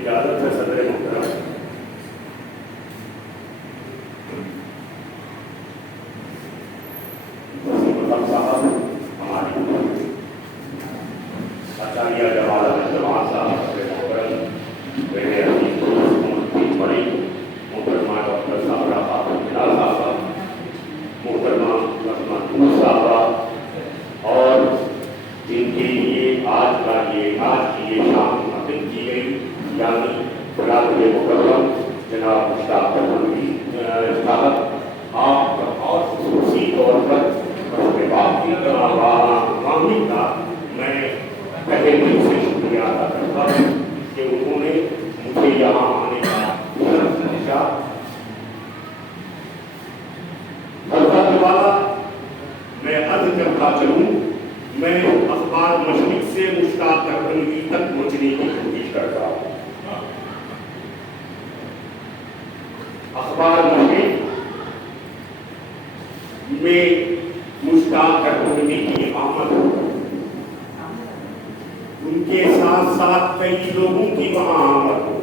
اجازت ہے صدر محترم صاحب ہماری آچاریہ جمال احمد جماعت صاحب صدر محترم میرے عزیز دوست کی بڑی محترمہ ڈاکٹر صابرہ بلال صاحبہ محترمہ رحمت صاحبہ اور جن کے لیے آج کی یہ شام منعقد کی گئی یعنی برادر مکرم جناب مشتاق ترنوی صاحب آپ کا اور خصوصی طور پر باقی معاملے کا میں پہلے دن سے شکریہ ادا کرتا ہوں کہ انہوں نے مجھے یہاں آنے کا شرف دیا۔ حضرت والا میں عرض کرتا چلوں، میں اخبار مشرق سے مشتاق ترنوی تک پہنچنے کی کوشش کرتا ہوں۔ اخبار مشرق میں مشتاق ترنوی کی آمد، ان کے ساتھ ساتھ کئی لوگوں کی وہاں آمد ہو،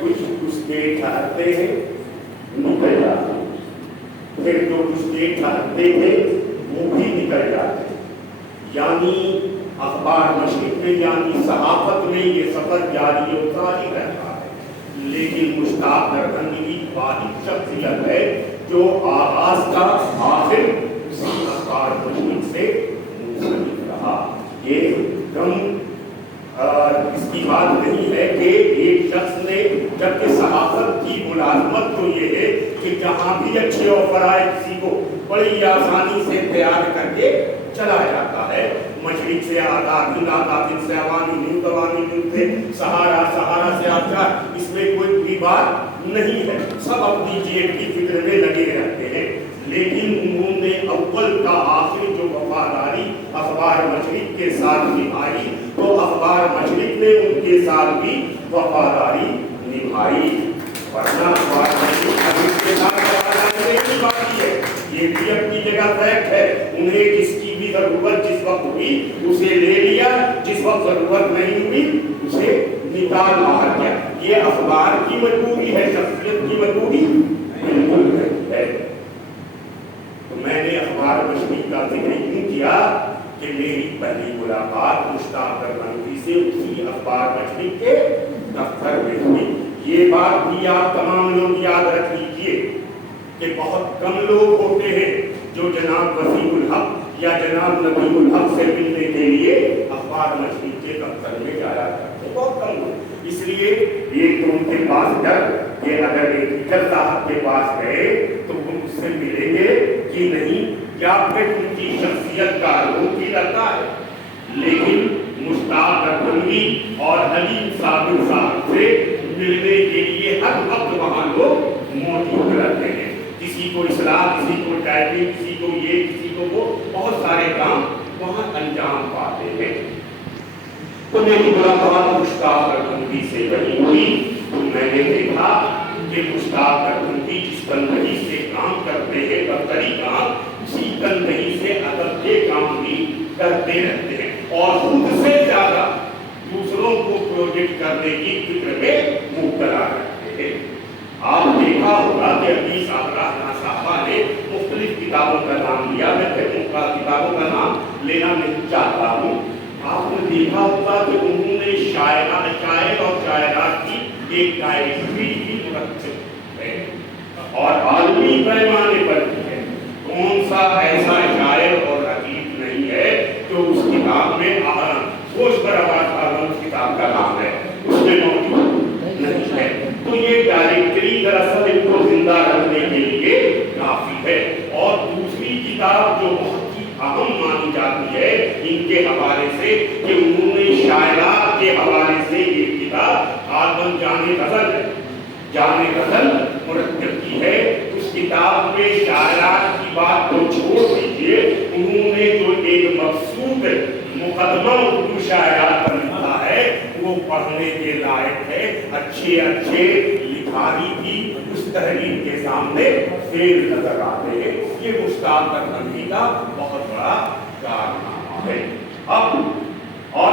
کچھ اس کے ٹھہرتے ہیں نکل جاتے ہیں، پھر جو اس کے ٹھہرتے تھے وہ بھی نکل جاتے ہیں، یعنی اخبار مشرق میں یعنی صحافت میں یہ سفر جاری ہوتا ہی رہتا ہے۔ لیکن مشتاق ترنوی واحد شخصیت ہے جو آغاز کا آخر اسی اخبار مشرق سے منسلک رہا۔ یہ کم اس کی بات نہیں ہے کہ ایک شخص نے، جبکہ صحافت کی ملازمت تو یہ ہے کہ جہاں بھی اچھے آفر آئے کسی کو بڑی آسانی سے تیار کر کے چلا جاتا ہے۔ مشرق سے آزادین سے عوامی نیوز سے سہارا سے آچار، اس میں کوئی بھی بات نہیں ہے، سب اپنی جیب کی فکر میں لگے رہتے ہیں۔ لیکن انہوں نے اول تا آخر جو وفاداری اخبار مشرق کے ساتھ نبھائی تو اخبار مشرق نے ان کے ساتھ بھی وفاداری نبھائی، ورنہ اخبار مشرق حدیث کے ساتھ وفاداری نہیں باقی ہے، یہ بھی اپنی جگہ فیکٹ ہے۔ انہیں جس کی بھی ضرورت جس وقت ہوئی اسے لے لیا، جس وقت ضرورت نہیں ہوئی اسے نکال باہر کیا۔ یہ اخبار کی مجبوری ہے، شخصیت کی مجبوری بالکل نہیں ہے۔ تو میں نے اخبار مشرق کا ذکر کیوں کیا کہ میری پہلی ملاقات مشتاق ترنوی سے اسی اخبار مشرق کے دفتر میں ہوئی۔ یہ بات بھی آپ تمام لوگ یاد رکھ لیجئے کہ بہت کم لوگ ہوتے ہیں جو جناب وسیم الحق یا جناب نبی الحق سے ملنے کے لیے اخبار مشرق کے دفتر میں جایا کرتے ہیں، بہت کم لوگ۔ اس لیے ایک تو ان کے پاس ڈر کہ اگر ایڈیٹر صاحب کے پاس گئے تو وہ اس سے ملیں گے کہ نہیں، یا پھر ان کی شخصیت کا روح بھی لگتا ہے۔ لیکن مشتاق ترنوی اور حلیم صابر صاحب سے ملنے کے لیے ہر وقت وہاں لوگ موجود رہتے ہیں، کسی کو اصلاح، کسی کو ٹائپنگ، کسی کو یہ، کسی کو وہ، بہت سارے کام وہاں انجام پاتے ہیں۔ تو میری ملاقات مشتاق ترنوی سے وہی ہوئی تو میں نے دیکھا کہ مشتاق ترنوی جس تنہائی سے کام کرتے ہیں دفتری کام، اسی تنہائی سے ادب کے کام بھی کرتے رہتے ہیں اور خود سے زیادہ دوسروں کو پروجیکٹ کرنے کی فکر میں مبتلا رہتے ہیں۔ آپ دیکھا ہوگا کہ ابھی صابرہ صاحبہ نے مختلف کتابوں کا نام لیا، میں پھر ان کا کتابوں کا نام لینا نہیں چاہتا ہوں۔ آپ نے دیکھا ہوگا کہ انہوں نے شاعر اور شاعرات کی ایک ڈائریکٹری بھی مرتب ہے اور عالمی پیمانے پر بھی ہے۔ کون سا ایسا شاعر اور ادیب نہیں ہے جو اس کتاب میں گوش پر آواز کا اس کتاب کا نام ہے، اس میں موجود نہیں ہے۔ تو یہ ڈائریکٹری دراصل ان کو زندہ رکھنے کے لیے کافی ہے۔ اور دوسری کتاب جو بہت ہی اہم مانی جاتی ہے ان کے حوالے سے کہ انہوں نے شاعرات کے حوالے سے یہ کتاب آدم جانے غزل مرتب کی ہے۔ اس کتاب میں شاعرات کی بات کو چھوڑ دیجیے، انہوں نے جو ایک مقصود مقدمہ اردو شاعرات پر لکھا ہے وہ پڑھنے کے لائق ہے۔ اچھے لکھاری بھی اس تحریر کے سامنے فیل نظر آتے ہیں۔ یہ مشتاق ترنوی کا بہت بڑا کارنامہ ہے۔ اب اور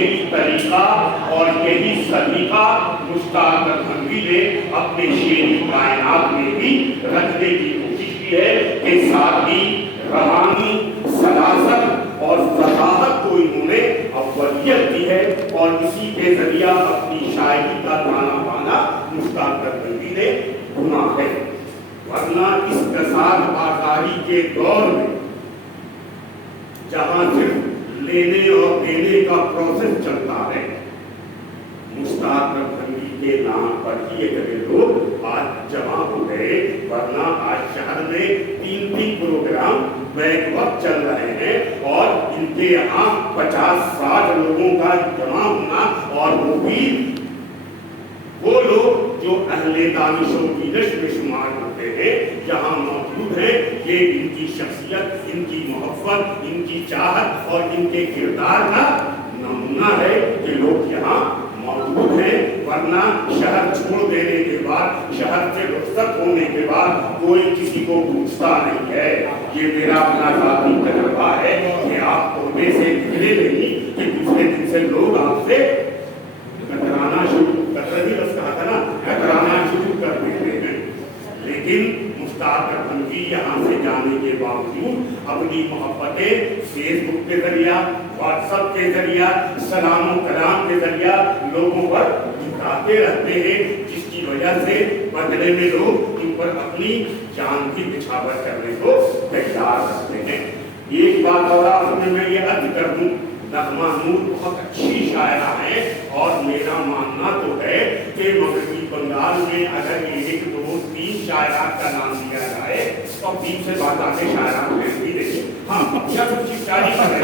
یہی طریقہ اور یہی سلیقہ مشتاق تربھنوی نے اپنے شعری کائنات میں بھی رکھنے کی کوشش کی ہے کہ سادگی، روانی، سلاست اور فصاحت کو انہوں نے اولیت دی ہے، اور اسی کے ذریعہ اپنی شاعری کا تانا بانا مشتاق تربھنوی نے بنا ہے۔ ورنہ اس کساد آکاری کے دور میں جہاں صرف لینے اور دینے کا پروسیس چلتا ہے، مشتاق تربھنوی کے نام پر ہی اتنے لوگ آج جمع ہو گئے، ورنہ آج شہر میں 3 پروگرام بیک وقت چل رہے ہیں اور ان کے یہاں 50-60 لوگوں کا جمع ہونا، اور وہ بھی وہ لوگ جو اہل دانشوں کی نشر میں شمار ہوتے ہیں یہاں موجود ہیں۔ یہ ان کی شخصیت، ان کی محبت، ان کی چاہت اور ان کے کردار کا نمونہ ہے کہ لوگ یہاں موجود ہیں، ورنہ شہر چھوڑ دینے کے بعد، شہر سے رخصت ہونے کے بعد کوئی کسی کو پوچھتا نہیں ہے۔ یہ میرا اپنا ذاتی تجربہ ہے کہ آپ عہدے سے نکلے نہیں کہ دوسرے دن سے لوگ آپ سے کترانا شروع کر دیتے ہیں، لیکن مشتاق تربھنوی یہاں سے جانے کے باوجود اپنی محبتیں فیس بک کے ذریعہ، واٹس ایپ کے ذریعہ، سلام و کلام کے ذریعہ لوگوں پر دکھاتے رہتے ہیں، جس کی وجہ سے بدلے میں لوگ ان پر اپنی جان کی نچھاور کرنے کو تیار رہتے ہیں۔ ایک بات اور آپ میں یہ عرض کر دوں، نغمہ نور بہت اچھی شاعرہ ہیں، اور میرا ماننا تو ہے کہ مغربی بنگال میں اگر 1-2-3 شاعرات کا نام لیا جائے تو 20 سے زیادہ شاعرات بھی نہیں، ہاں یا کچھ شاعری پر ہے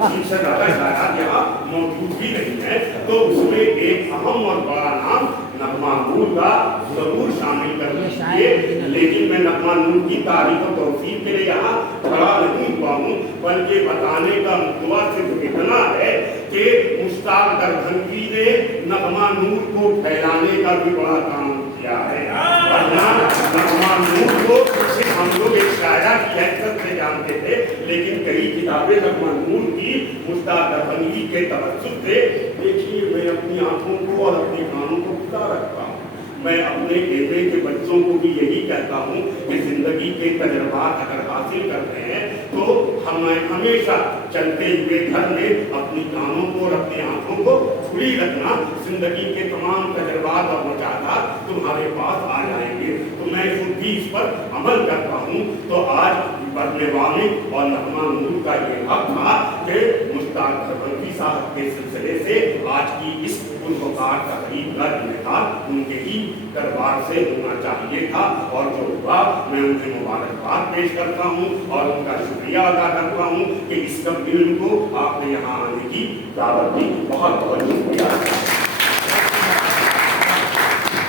20 سے زیادہ شاعرات یہاں موجود بھی نہیں ہے، تو اس میں ایک اہم اور بڑا نام نغمہ نور کا ضرور شامل کر لیجیے۔ لیکن میں نغمہ نور کی تعریف و توصیف کے لیے یہاں کھڑا نہیں ہوا ہوں، بلکہ بتانے کا مدعا صرف اتنا ہے کہ مشتاق تربھنوی نے نغمہ نور کو پھیلانے کا بھی بڑا کام کیا ہے، ورنہ نغمہ نور کو صرف ہم لوگ ایک شاعرہ کی حیثیت سے جانتے تھے، لیکن کئی کتابیں نغمہ نور کی مشتاق تربھنوی کے توسط سے۔ دیکھیے میں اپنی آنکھوں کو اور اپنے کانوں کو کھلا رکھتا ہوں، میں اپنے بیٹے کے بچوں کو بھی یہی کہتا ہوں کہ زندگی کے تجربات اگر حاصل کرتے ہیں تو ہمیں ہمیشہ چلتے ہوئے گھر میں اپنی کانوں کو اور اپنی آنکھوں کو کھلی رکھنا، زندگی کے تمام تجربات اور مشاہدات تمہارے پاس آ جائیں گے۔ تو میں خود بھی اس پر عمل کرتا ہوں۔ تو آج بردِ وامق اور نغمہ نور کا یہ حق تھا کہ مشتاق تربھنوی صاحب کے سلسلے سے آج کی اس پروکار تقریب کا انعقاد ان کے ہی دربار سے ہونا چاہیے تھا، اور جو ہوا میں انہیں مبارکباد پیش کرتا ہوں اور ان کا شکریہ ادا کرتا ہوں کہ اس کم علم کو آپ نے یہاں آنے کی دعوت دی۔ بہت بہت شکریہ۔